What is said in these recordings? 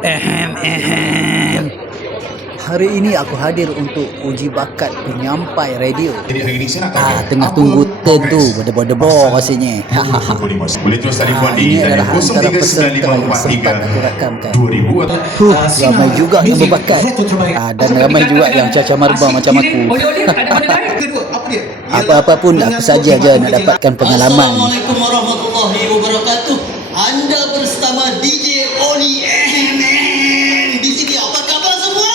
Ahem. Hari ini aku hadir untuk uji bakat penyampai radio. Jadi hari ini saya nak tahu Tengah tunggu turn tu, berdebor-debor rasanya. boleh terus telefon di Ini adalah antara peserta yang sempat aku rakamkan. 2000. Ramai juga yang berbakat. Dan ramai juga yang caca marba macam aku. Apa-apa pun aku saja je nak dapatkan pengalaman. Assalamualaikum warahmatullahi wabarakatuh. Anda bersama DJ Oli di sini. Apa khabar semua?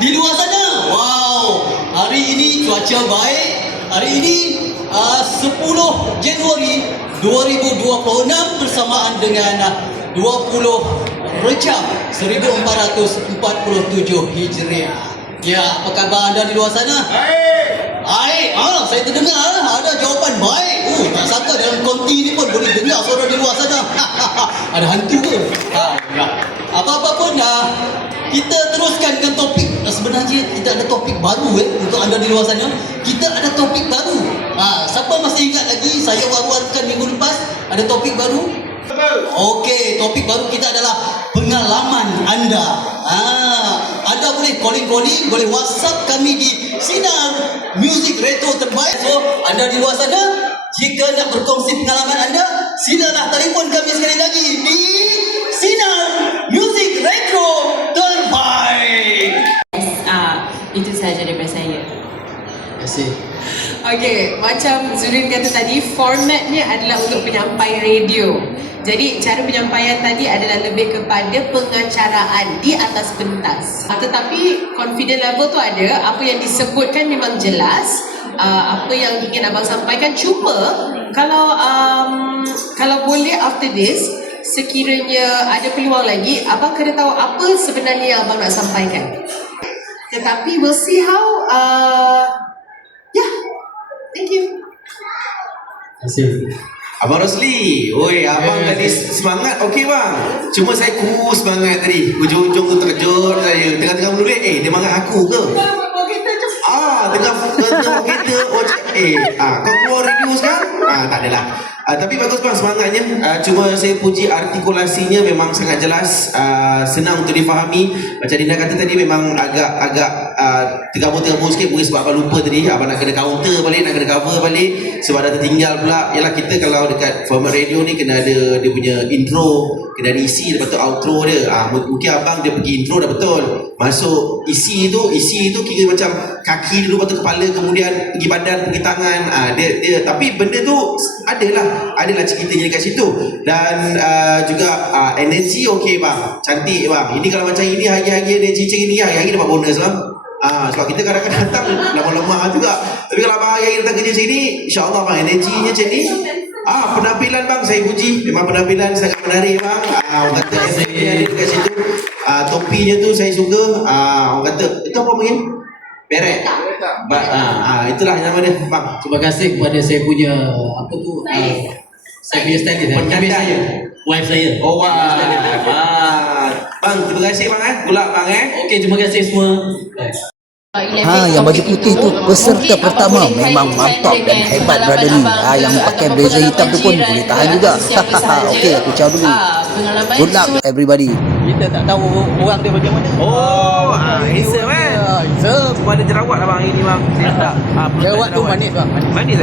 Di luar sana. Wow. Hari ini cuaca baik. Hari ini 10 Januari 2026 bersamaan dengan 20 Rejab 1447 Hijriah. Ya, apa khabar anda di luar sana? Baik. Saya terdengar ada jawapan baik. Tak sangka dalam konti ni pun boleh dengar suara di luar sana. Ada hantu ke? Ya. Apa-apa pun kita teruskan dengan topik. Sebenarnya tidak ada topik baru untuk anda di luar sana. Kita ada topik baru. Siapa masih ingat lagi saya war-warkan minggu lepas ada topik baru? Okey, topik baru kita adalah pengalaman anda. Anda boleh calling, boleh WhatsApp kami di Sinar Music Retro Terbaik. So, anda di luar sana, jika nak berkongsi pengalaman anda, silalah telefon kami sekali lagi di Sinar Music Retro Terbaik. Itu sahaja daripada saya. Terima kasih. Okey, macam Zurin kata tadi, formatnya adalah untuk penyampai radio. Jadi cara penyampaian tadi adalah lebih kepada pengacaraan di atas pentas. Tetapi confident level tu ada, apa yang disebutkan memang jelas, apa yang ingin abang sampaikan. Cuma kalau boleh after this, sekiranya ada peluang lagi, abang kena tahu apa sebenarnya yang abang nak sampaikan. Tetapi we'll see how. Thank you. Terima kasih. Abang Rosli, abang tadi semangat, okey bang. Cuma saya kurus semangat tadi. Ujung-ujung tu terkejut saya. Tengah-tengah menulis, dia marah aku ke? Tengah kereta, kau keluar radio sekarang? Tak adalah. Tapi bagus bang semangatnya. Cuma saya puji artikulasinya memang sangat jelas, senang untuk difahami. Macam Dina kata tadi memang agak tergabung-tergabung sikit. Mungkin sebab abang lupa tadi, abang nak kena counter balik, nak kena cover balik sebab dah tertinggal pula. Yalah, kita kalau dekat format radio ni kena ada dia punya intro, kena ada isi, lepas tu outro dia. Mungkin abang dia pergi intro dah betul, masuk isi tu kira macam kaki dulu, lepas tu kepala, kemudian pergi badan, pergi tangan. Dia tapi benda tu adalah ceritanya dekat situ. Dan juga energi okey bang, cantik bang. Ini kalau macam ini hari-hari energi macam ini, hari-hari dapat bonus bang. Sebab kita kadang-kadang datang lemah-lemah juga. Tapi kalau abang hari-hari datang kerja macam ini, insya-Allah bang energinya macam ni. Penampilan bang saya puji, memang penampilan sangat menarik bang. Orang kata energi ada dekat situ. Topinya tu saya suka. Orang kata itu apa panggil? Beret. Itulah nama dia bang. Terima kasih kepada saya punya saya punya stylist, penyanyi saya, wife saya. Bang, terima kasih bang Gulak bang Okey, terima kasih semua. Yang baju putih tu peserta pertama memang mantap dan hebat brother ni. Yang pakai blazer hitam tu pun boleh tahan juga. Okey, aku ciao dulu. Good luck everybody. Kita tak tahu orang dia macam mana. Handsome Handsome. Cuma ada jerawat lah bang ini bang. Saya tak. Jerawat tu manis bang. Manis